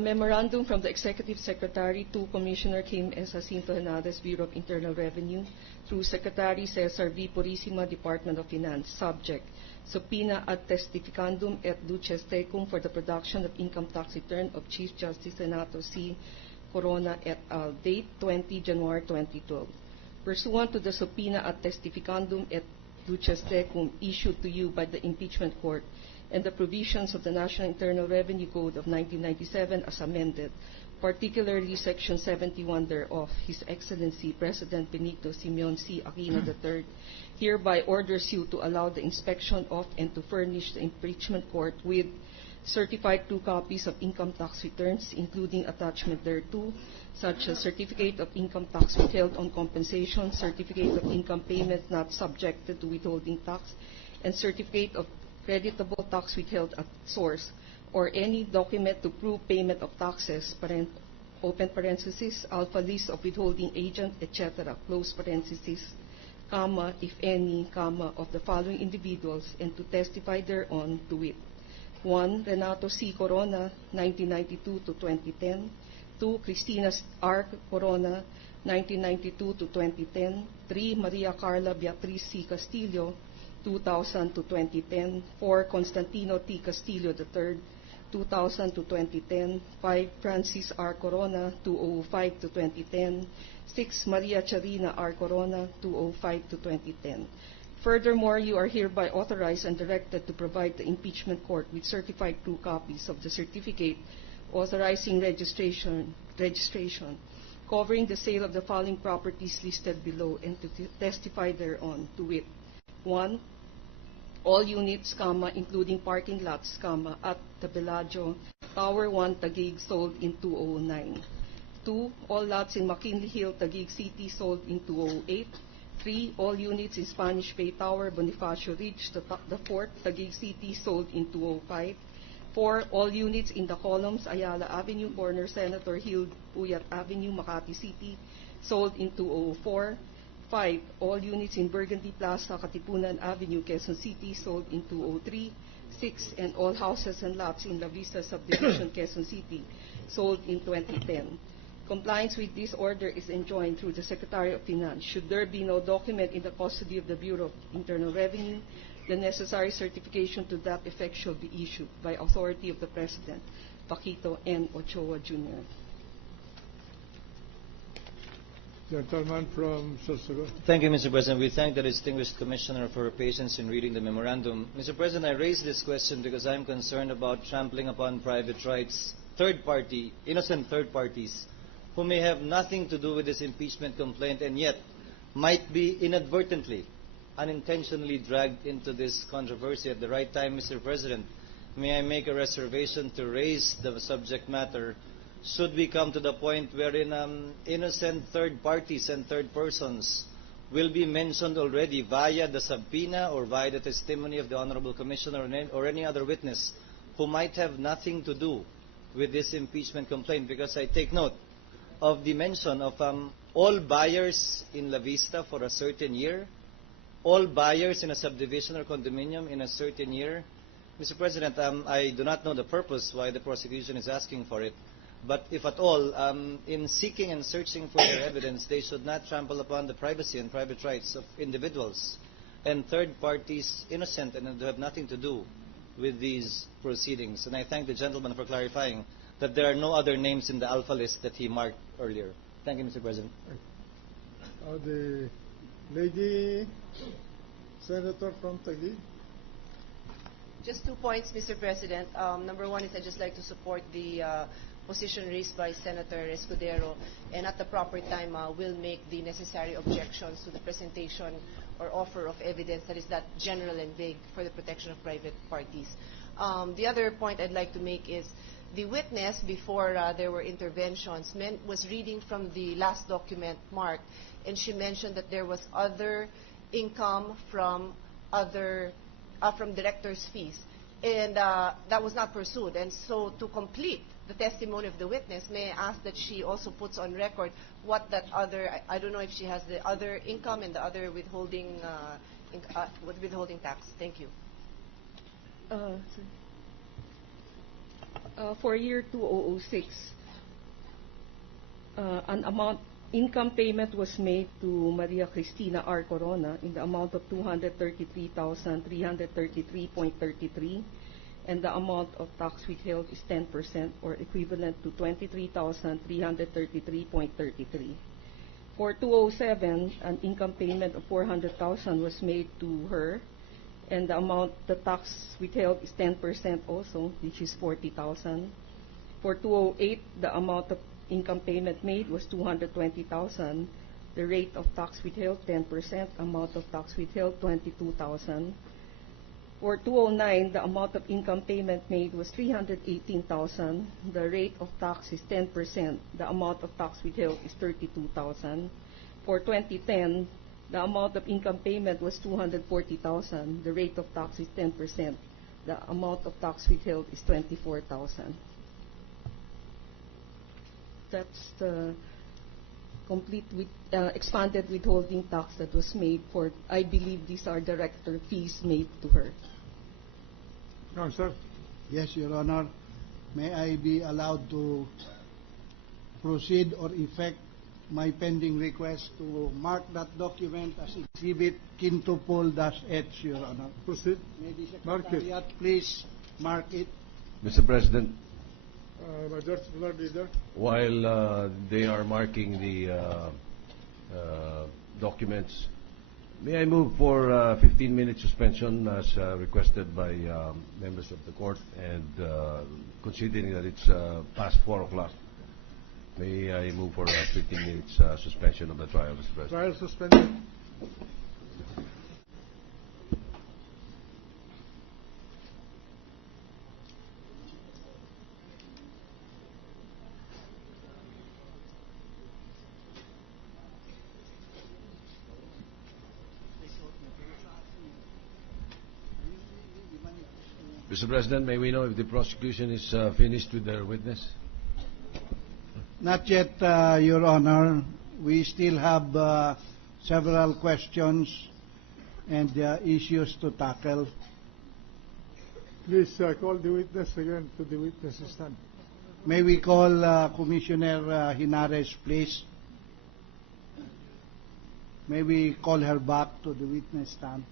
Memorandum from the Executive Secretary to Commissioner Kim S. Jacinto Hernandez, Bureau of Internal Revenue, through Secretary Cesar V. Purisima, Department of Finance, subject, subpoena ad testificandum et duces tecum for the production of income tax return of Chief Justice Senator C. Corona et al., date 20 January 2012. Pursuant to the subpoena ad testificandum et duces tecum issued to you by the Impeachment Court, and the provisions of the National Internal Revenue Code of 1997 as amended, particularly Section 71 thereof, His Excellency President Benito Simeon C. Aquino III hereby orders you to allow the inspection of and to furnish the Impeachment Court with certified true copies of income tax returns, including attachment thereto, such as certificate of income tax withheld on compensation, certificate of income payment not subjected to withholding tax, and certificate of creditable tax withheld at source, or any document to prove payment of taxes, open parenthesis, alpha list of withholding agent, etc., close parenthesis, comma, if any, comma, of the following individuals, and to testify thereon to wit. 1. Renato C. Corona, 1992 to 2010. 2. Cristina R. Corona, 1992 to 2010. 3. Maria Carla Beatriz C. Castillo, 2000 to 2010. 4. Constantino T. Castillo III, 2000 to 2010. 5. Francis R. Corona, 2005 to 2010. 6. Maria Charina R. Corona, 2005 to 2010. Furthermore, you are hereby authorized and directed to provide the Impeachment Court with certified true copies of the certificate authorizing registration covering the sale of the following properties listed below, and to testify thereon to wit. 1. All units, comma, including parking lots, comma, at the Bellagio, Tower 1, Taguig, sold in 2009. 2. All lots in McKinley Hill, Taguig City, sold in 2008. 3. All units in Spanish Bay Tower, Bonifacio Ridge, the Fort, Taguig City, sold in 2005. 4. All units in the columns, Ayala Avenue, corner Senator Hill, Puyat Avenue, Makati City, sold in 2004. 5. All units in Burgundy Plaza, Katipunan Avenue, Quezon City, sold in 2003. 6. And all houses and lots in La Vista Subdivision, Quezon City, sold in 2010. Compliance with this order is enjoined through the Secretary of Finance. Should there be no document in the custody of the Bureau of Internal Revenue, the necessary certification to that effect shall be issued by authority of the President, Paquito N. Ochoa, Jr. Gentleman from Sorsogon. Thank you, Mr. President. We thank the distinguished Commissioner for her patience in reading the memorandum. Mr. President, I raise this question because I'm concerned about trampling upon private rights, innocent third parties, who may have nothing to do with this impeachment complaint and yet might be inadvertently, unintentionally dragged into this controversy at the right time. Mr. President, may I make a reservation to raise the subject matter should we come to the point wherein innocent third parties and third persons will be mentioned already via the subpoena or via the testimony of the Honorable Commissioner or any other witness who might have nothing to do with this impeachment complaint, because I take note of the mention of all buyers in La Vista for a certain year, all buyers in a subdivision or condominium in a certain year. Mr. President, I do not know the purpose why the prosecution is asking for it, but if at all, in seeking and searching for their evidence, they should not trample upon the privacy and private rights of individuals and third parties innocent and who have nothing to do with these proceedings. And I thank the gentleman for clarifying that there are no other names in the alpha list that he marked earlier. Thank you, Mr. President. The lady senator from Taguig. Just 2 points, Mr. President. Number one is I'd just like to support the position raised by Senator Escudero, and at the proper time we'll make the necessary objections to the presentation or offer of evidence that is that general and vague for the protection of private parties. The other point I'd like to make is the witness, before there were interventions, was reading from the last document marked, and she mentioned that there was other income from director's fees. and that was not pursued. And so to complete the testimony of the witness, may I ask that she also puts on record what that other, I don't know if she has the other income and the other withholding, withholding tax. Thank you. For year 2006, an amount income payment was made to Maria Cristina R. Corona in the amount of 233,333.33, and the amount of tax withheld is 10% or equivalent to 23,333.33. For 2007, an income payment of 400,000 was made to her, and the amount the tax withheld is 10% also, which is 40,000. For 2008, the amount of income payment made was 220,000. The rate of tax withheld 10%, amount of tax withheld 22,000. For 2009, the amount of income payment made was 318,000. The rate of tax is 10%. The amount of tax withheld is 32,000. For 2010, the amount of income payment was 240,000. The rate of tax is 10%. The amount of tax withheld is 24,000. That's the complete expanded withholding tax that was made for, I believe these are director fees made to her. Counsel. Yes, Your Honor. May I be allowed to proceed or effect my pending request to mark that document as Exhibit Quintupol-H, Your Honor? Proceed. May the Mark it. Secretariat please mark it. Mr. President, Majority Floor Leader. while they are marking the documents, may I move for 15-minute suspension as requested by members of the court, and considering that it's past 4 o'clock, may I move for a 15 minutes suspension of the trial, Mr. President? Trial suspended. Mr. President, may we know if the prosecution is finished with their witness? Not yet, Your Honor. We still have several questions and issues to tackle. Please call the witness again to the witness stand. May we call Commissioner Hinares, please? May we call her back to the witness stand?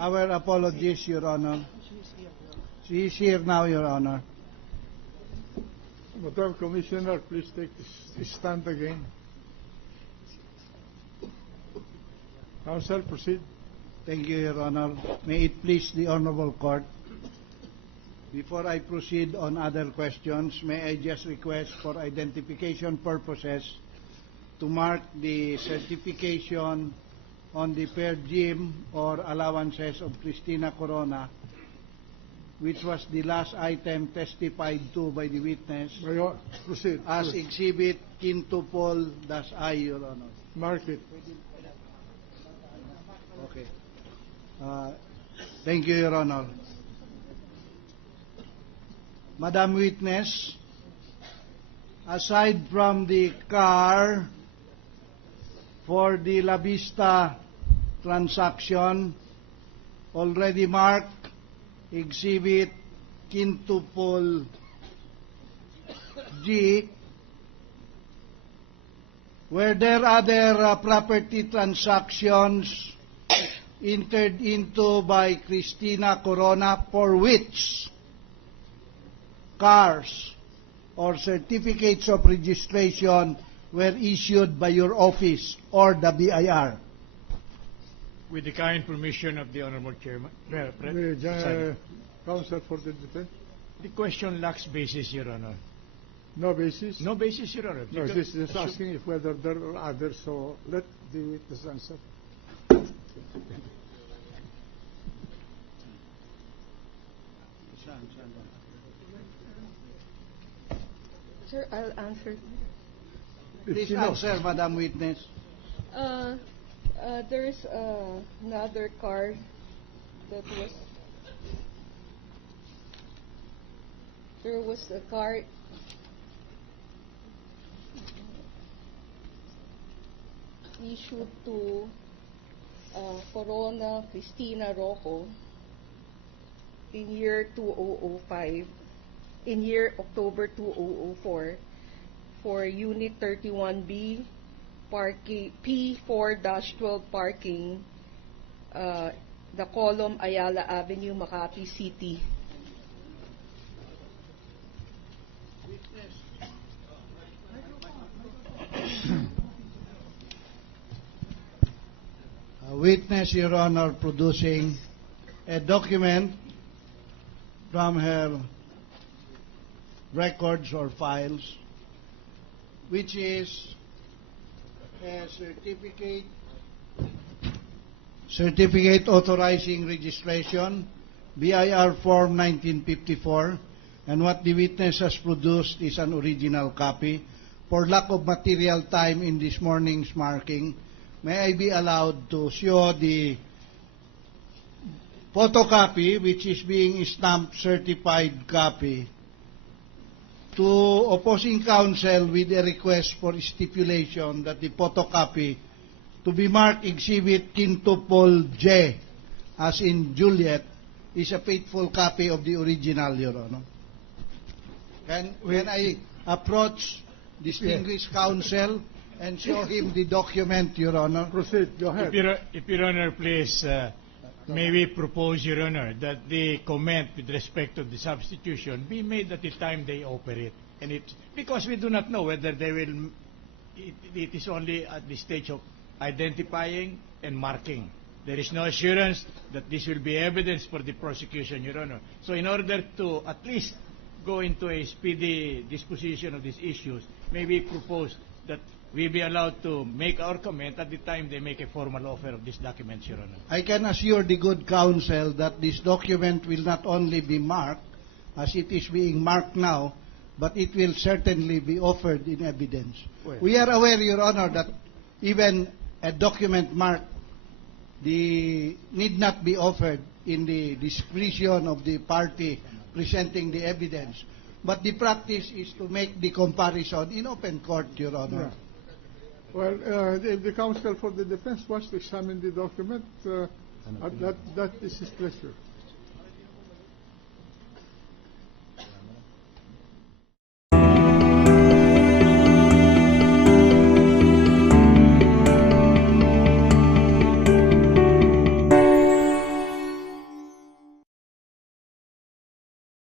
Our apologies, Your Honor. She is here now, Your Honor. Madam Commissioner, please take this stand again. Counsel, proceed. Thank you, Your Honor. May it please the Honorable Court, before I proceed on other questions, may I just request for identification purposes to mark the certification on the per diem or allowances of Cristina Corona, which was the last item testified to by the witness, Mayor, proceed. as Exhibit Quintupol-I, Your Honor. Mark it. Okay. Thank you, Your Honor. Madam Witness, aside from the car for the La Vista transaction, already marked Exhibit Quintupol G. Were there other property transactions entered into by Cristina Corona for which cars or certificates of registration were issued by your office or the BIR? With the kind permission of the Honorable Chairman. Counsel for the defense. The question lacks basis, Your Honor. No basis? No basis, Your Honor. No, this is asking if whether there are others, so let the witness answer. Sir, I'll answer. Please answer, Madam Witness. There is another car that was. There was a car. Issued to Corona Cristina Rocco in year 2005, in year October 2004, for Unit 31B, parking P4-12 parking, the column Ayala Avenue, Makati City. Witness, Your Honor, producing a document from her records or files, which is a certificate authorizing registration, BIR Form 1954, and what the witness has produced is an original copy. For lack of material time in this morning's marking, may I be allowed to show the photocopy, which is being stamped certified copy, to opposing counsel with a request for stipulation that the photocopy to be marked Exhibit Quintupol J, as in Juliet, is a faithful copy of the original, Your Honor. Can I approach distinguished counsel and show him the document, Your Honor? Proceed, go ahead. If Your Honor, please, may we propose, Your Honor, that the comment with respect to the substitution be made at the time they operate. And because we do not know whether they will, it is only at the stage of identifying and marking. There is no assurance that this will be evidence for the prosecution, Your Honor. So in order to at least go into a speedy disposition of these issues, may we propose that we be allowed to make our comment at the time they make a formal offer of these documents, Your Honor. I can assure the good counsel that this document will not only be marked, as it is being marked now, but it will certainly be offered in evidence. Well, we are aware, Your Honor, that even a document marked need not be offered in the discretion of the party presenting the evidence. But the practice is to make the comparison in open court, Your Honor. Yeah. Well, if the counsel for the defense wants to examine the document, that is his pleasure.